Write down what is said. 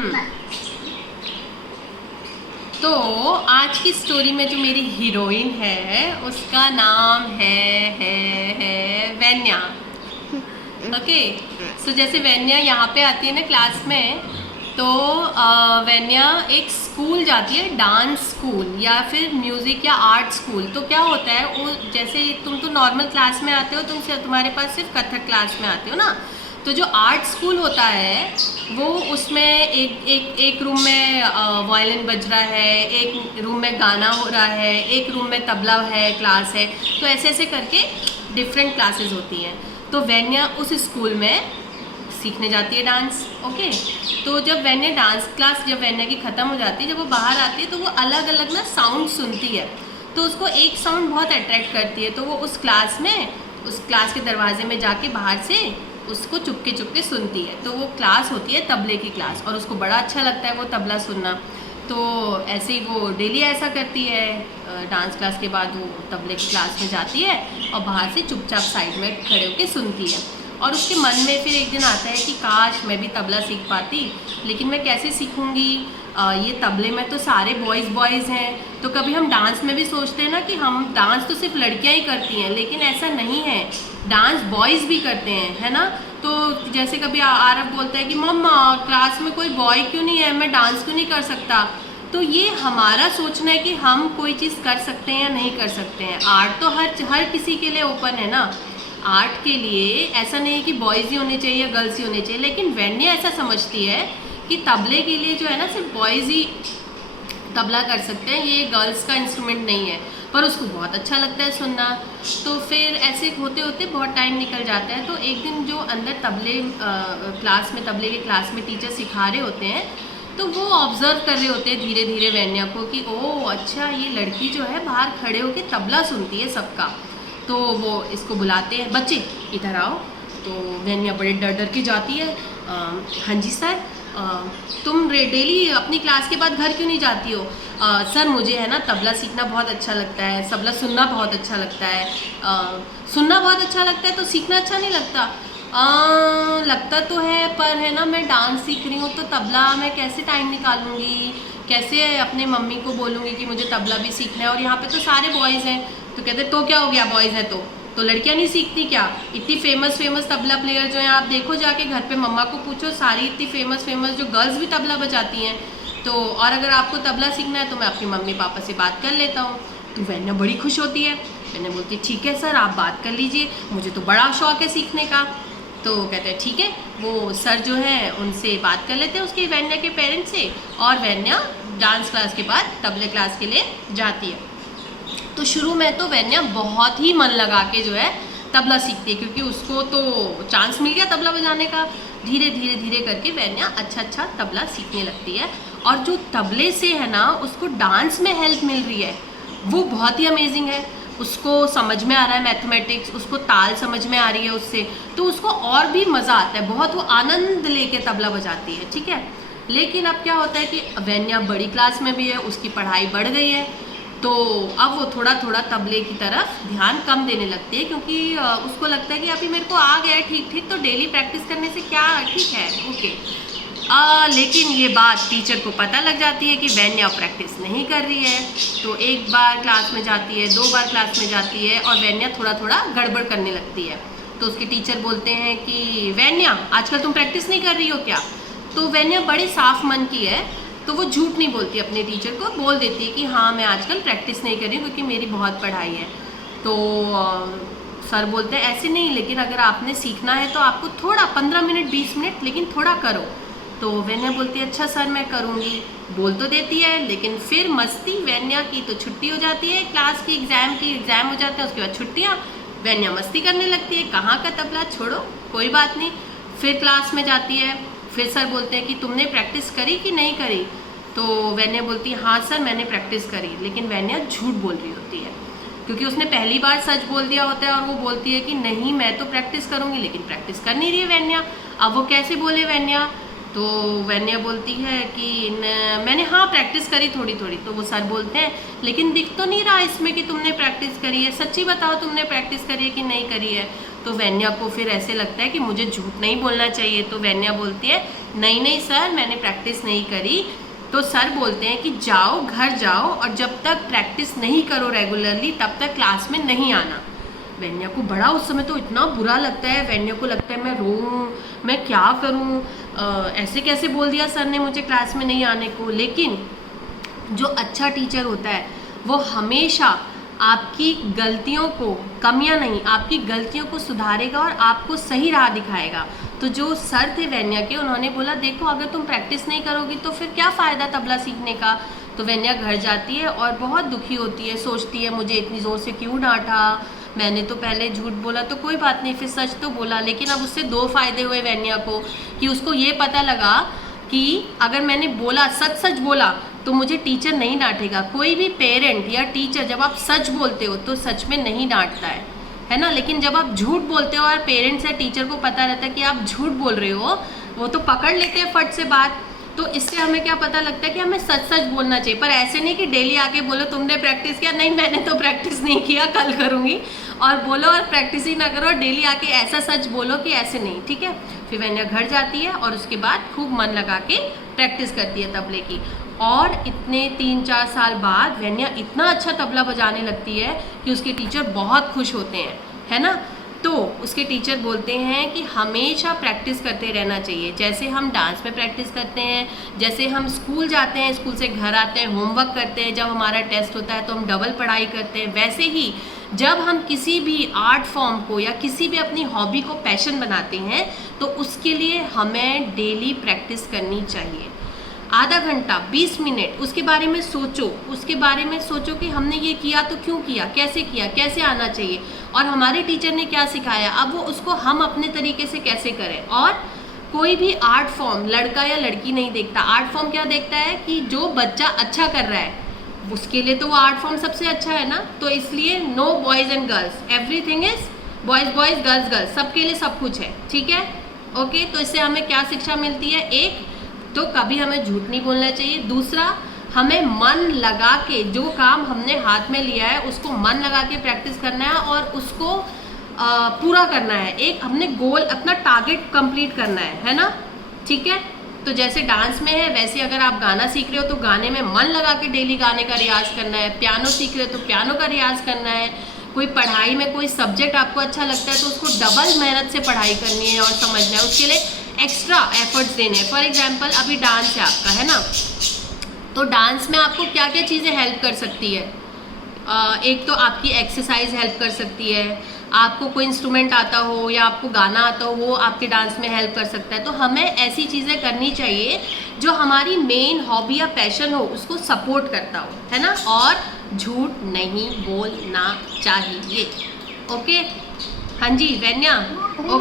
हम्म। तो आज की स्टोरी में जो मेरी हीरोइन है उसका नाम है वैन्या। ओके। सो जैसे वैन्या यहाँ पे आती है ना क्लास में, तो वैन्या एक स्कूल जाती है, डांस स्कूल या फिर म्यूज़िक या आर्ट स्कूल। तो क्या होता है, वो जैसे तुम तो नॉर्मल क्लास में आते हो, तुम्हारे पास सिर्फ कथक क्लास में आते हो ना। तो जो आर्ट स्कूल होता है वो उसमें एक रूम में वायलिन बज रहा है, एक रूम में गाना हो रहा है, एक रूम में तबला है, क्लास है। तो ऐसे ऐसे करके डिफरेंट क्लासेस होती हैं। तो वैन्या उस स्कूल में सीखने जाती है डांस। ओके। तो जब वैन्या डांस क्लास जब वैन्या की ख़त्म हो जाती है, जब वो बाहर आती है तो वो अलग अलग ना साउंड सुनती है। तो उसको एक साउंड बहुत अट्रैक्ट करती है, तो वो उस क्लास के दरवाजे में जाके बाहर से उसको चुपके चुपके सुनती है। तो वो क्लास होती है तबले की क्लास, और उसको बड़ा अच्छा लगता है वो तबला सुनना। तो ऐसे ही वो डेली ऐसा करती है। डांस क्लास के बाद वो तबले की क्लास में जाती है और बाहर से चुपचाप साइड में खड़े होकर सुनती है। और उसके मन में फिर एक दिन आता है कि काश मैं भी तबला सीख पाती, लेकिन मैं कैसे सीखूँगी, ये तबले में तो सारे बॉयज़ हैं। तो कभी हम डांस में भी सोचते हैं ना कि हम डांस तो सिर्फ लड़कियां ही करती हैं, लेकिन ऐसा नहीं है, डांस बॉयज़ भी करते हैं, है ना। तो जैसे कभी आरव बोलता है कि मम्मा क्लास में कोई बॉय क्यों नहीं है, मैं डांस क्यों नहीं कर सकता। तो ये हमारा सोचना है कि हम कोई चीज़ कर सकते हैं या नहीं कर सकते हैं। आर्ट तो हर किसी के लिए ओपन है ना। आर्ट के लिए ऐसा नहीं है कि बॉयज़ ही होने चाहिए या गर्ल्स ही होने चाहिए, लेकिन वैन्या ऐसा समझती है कि तबले के लिए जो है ना सिर्फ बॉयज़ ही तबला कर सकते हैं, ये गर्ल्स का इंस्ट्रूमेंट नहीं है। पर उसको बहुत अच्छा लगता है सुनना। तो फिर ऐसे होते होते बहुत टाइम निकल जाता है। तो एक दिन जो अंदर तबले के क्लास में टीचर सिखा रहे होते हैं, तो वो ऑब्जर्व कर रहे होते हैं धीरे धीरे वैन्या को कि ओह अच्छा, ये लड़की जो है बाहर खड़े होकर तबला सुनती है सबका। तो वो इसको बुलाते हैं, बच्चे इधर आओ। तो वैन्या बड़े डर डर के जाती है। हाँ जी सर, तुम डेली अपनी क्लास के बाद घर क्यों नहीं जाती हो? सर मुझे है ना तबला सीखना बहुत अच्छा लगता है, तबला सुनना बहुत अच्छा लगता है। सुनना बहुत अच्छा लगता है तो सीखना अच्छा नहीं लगता? लगता तो है, पर है ना मैं डांस सीख रही हूँ, तो तबला मैं कैसे टाइम निकालूंगी, कैसे अपने मम्मी को बोलूँगी कि मुझे तबला भी सीखना है, और यहाँ पे तो सारे बॉयज़ हैं। तो कहते तो क्या हो गया, बॉयज़ हैं तो लड़कियां नहीं सीखती क्या? इतनी फेमस तबला प्लेयर जो हैं, आप देखो जाके घर पे मम्मा को पूछो, सारी इतनी फेमस जो गर्ल्स भी तबला बजाती हैं। तो और अगर आपको तबला सीखना है तो मैं अपनी मम्मी पापा से बात कर लेता हूँ। तो वैन्या बड़ी खुश होती है। वैन्या बोलती है ठीक है सर, आप बात कर लीजिए, मुझे तो बड़ा शौक है सीखने का। तो कहते हैं ठीक है। वो सर जो है उनसे बात कर लेते हैं, उसके वैन्या के पेरेंट्स से, और वैन्या डांस क्लास के बाद तबले क्लास के लिए जाती है। तो शुरू में तो वैन्या बहुत ही मन लगा के जो है तबला सीखती है, क्योंकि उसको तो चांस मिल गया तबला बजाने का। धीरे धीरे करके वैन्या अच्छा तबला सीखने लगती है, और जो तबले से है ना उसको डांस में हेल्प मिल रही है वो बहुत ही अमेजिंग है। उसको समझ में आ रहा है मैथमेटिक्स, उसको ताल समझ में आ रही है उससे, तो उसको और भी मज़ा आता है बहुत, वो आनंद लेके तबला बजाती है। ठीक है। लेकिन अब क्या होता है कि वैन्या बड़ी क्लास में भी है, उसकी पढ़ाई बढ़ गई है, तो अब वो थोड़ा थोड़ा तबले की तरफ ध्यान कम देने लगती है, क्योंकि उसको लगता है कि अभी मेरे को आ गया है ठीक, तो डेली प्रैक्टिस करने से क्या ठीक है, ओके। लेकिन ये बात टीचर को पता लग जाती है कि वैन्या प्रैक्टिस नहीं कर रही है। तो एक बार क्लास में जाती है, 2 बार क्लास में जाती है, और वैन्या थोड़ा गड़बड़ करने लगती है। तो उसके टीचर बोलते हैं कि वैन्या आजकल तुम प्रैक्टिस नहीं कर रही हो क्या? तो वैन्या बड़े साफ मन की है, तो वो झूठ नहीं बोलती, अपने टीचर को बोल देती है कि हाँ मैं आजकल प्रैक्टिस नहीं कर रही हूँ क्योंकि मेरी बहुत पढ़ाई है। तो सर बोलते हैं ऐसे नहीं, लेकिन अगर आपने सीखना है तो आपको थोड़ा 15 मिनट 20 मिनट लेकिन थोड़ा करो। तो वैन्या बोलती है अच्छा सर मैं करूँगी, बोल तो देती है, लेकिन फिर मस्ती वैन्या की तो छुट्टी हो जाती है, क्लास की एग्ज़ाम हो जाते हैं, उसके बाद छुट्टियाँ, वैन्या मस्ती करने लगती है, कहाँ का तबला छोड़ो कोई बात नहीं। फिर क्लास में जाती है, फिर सर बोलते हैं कि तुमने प्रैक्टिस करी कि नहीं करी? तो वैन्या बोलती है हाँ सर मैंने प्रैक्टिस करी, लेकिन वैन्या झूठ बोल रही होती है, क्योंकि उसने पहली बार सच बोल दिया होता है, और वो बोलती है कि नहीं मैं तो प्रैक्टिस करूँगी, लेकिन प्रैक्टिस कर नहीं रही है वैन्या। अब वो कैसे बोले वैन्या? तो वैन्या बोलती है कि मैंने हाँ प्रैक्टिस करी थोड़ी। तो वो सर बोलते हैं लेकिन दिख तो नहीं रहा इसमें कि तुमने प्रैक्टिस करी है, सच्ची बताओ तुमने प्रैक्टिस करी है कि नहीं करी है? तो वैन्या को फिर ऐसे लगता है कि मुझे झूठ नहीं बोलना चाहिए। तो वैन्या बोलती है नहीं सर मैंने प्रैक्टिस नहीं करी। तो सर बोलते हैं कि जाओ घर जाओ और जब तक प्रैक्टिस नहीं करो रेगुलरली तब तक क्लास में नहीं आना। वेन्या को बड़ा उस समय तो इतना बुरा लगता है, वेन्या को लगता है मैं रोऊं, मैं क्या करूं, ऐसे कैसे बोल दिया सर ने मुझे क्लास में नहीं आने को। लेकिन जो अच्छा टीचर होता है वो हमेशा आपकी गलतियों को, कमियां नहीं, आपकी गलतियों को सुधारेगा और आपको सही राह दिखाएगा। तो जो सर थे वेन्या के, उन्होंने बोला देखो अगर तुम प्रैक्टिस नहीं करोगी तो फिर क्या फ़ायदा तबला सीखने का। तो वेन्या घर जाती है और बहुत दुखी होती है, सोचती है मुझे इतनी ज़ोर से क्यों डांटा, मैंने तो पहले झूठ बोला तो कोई बात नहीं, फिर सच तो बोला। लेकिन अब उससे दो फायदे हुए वेन्या को कि उसको ये पता लगा कि अगर मैंने बोला, सच बोला तो मुझे टीचर नहीं डांटेगा। कोई भी पेरेंट या टीचर जब आप सच बोलते हो तो सच में नहीं डांटता है ना। लेकिन जब आप झूठ बोलते हो और पेरेंट्स या टीचर को पता रहता है कि आप झूठ बोल रहे हो, वो तो पकड़ लेते हैं फट से बात। तो इससे हमें क्या पता लगता है कि हमें सच बोलना चाहिए, पर ऐसे नहीं कि डेली आके बोलो तुमने प्रैक्टिस किया, नहीं मैंने तो प्रैक्टिस नहीं किया कल करूँगी, और बोलो और प्रैक्टिस ही ना करो, डेली आके ऐसा सच बोलो कि ऐसे नहीं, ठीक है। फिर वेन्या घर जाती है और उसके बाद खूब मन लगा के प्रैक्टिस करती है तबले की। और इतने 3-4 साल बाद वेन्या इतना अच्छा तबला बजाने लगती है कि उसके टीचर बहुत खुश होते हैं, है ना। तो उसके टीचर बोलते हैं कि हमेशा प्रैक्टिस करते रहना चाहिए। जैसे हम डांस में प्रैक्टिस करते हैं, जैसे हम स्कूल जाते हैं, स्कूल से घर आते हैं, होमवर्क करते हैं, जब हमारा टेस्ट होता है तो हम डबल पढ़ाई करते हैं, वैसे ही जब हम किसी भी आर्ट फॉर्म को या किसी भी अपनी हॉबी को पैशन बनाते हैं तो उसके लिए हमें डेली प्रैक्टिस करनी चाहिए। आधा घंटा 20 मिनट उसके बारे में सोचो, उसके बारे में सोचो कि हमने ये किया तो क्यों किया, कैसे आना चाहिए और हमारे टीचर ने क्या सिखाया, अब वो उसको हम अपने तरीके से कैसे करें। और कोई भी आर्ट फॉर्म लड़का या लड़की नहीं देखता, आर्ट फॉर्म क्या देखता है कि जो बच्चा अच्छा कर रहा है उसके लिए तो वो आर्ट फॉर्म सबसे अच्छा है ना। तो इसलिए no boys and girls, everything is boys girls, सबके लिए सब कुछ है, ठीक है, ओके। तो इससे हमें क्या शिक्षा मिलती है, एक तो कभी हमें झूठ नहीं बोलना चाहिए, दूसरा हमें मन लगा के जो काम हमने हाथ में लिया है उसको मन लगा के प्रैक्टिस करना है और उसको पूरा करना है। एक हमने गोल, अपना टारगेट कंप्लीट करना है ना, ठीक है। तो जैसे डांस में है वैसे अगर आप गाना सीख रहे हो तो गाने में मन लगा के डेली गाने का रियाज करना है, पियानो सीख रहे हो तो पियानो का रियाज करना है, कोई पढ़ाई में कोई सब्जेक्ट आपको अच्छा लगता है तो उसको डबल मेहनत से पढ़ाई करनी है और समझना है, उसके लिए एक्स्ट्रा एफर्ट्स देने हैं। फॉर एग्जांपल अभी डांस है आपका, है ना, तो डांस में आपको क्या क्या चीज़ें हेल्प कर सकती है। एक तो आपकी एक्सरसाइज हेल्प कर सकती है, आपको कोई इंस्ट्रूमेंट आता हो या आपको गाना आता हो वो आपके डांस में हेल्प कर सकता है। तो हमें ऐसी चीज़ें करनी चाहिए जो हमारी मेन हॉबी या पैशन हो उसको सपोर्ट करता हो, है ना, और झूठ नहीं बोलना चाहिए, ओके। हाँ जी वेन्या,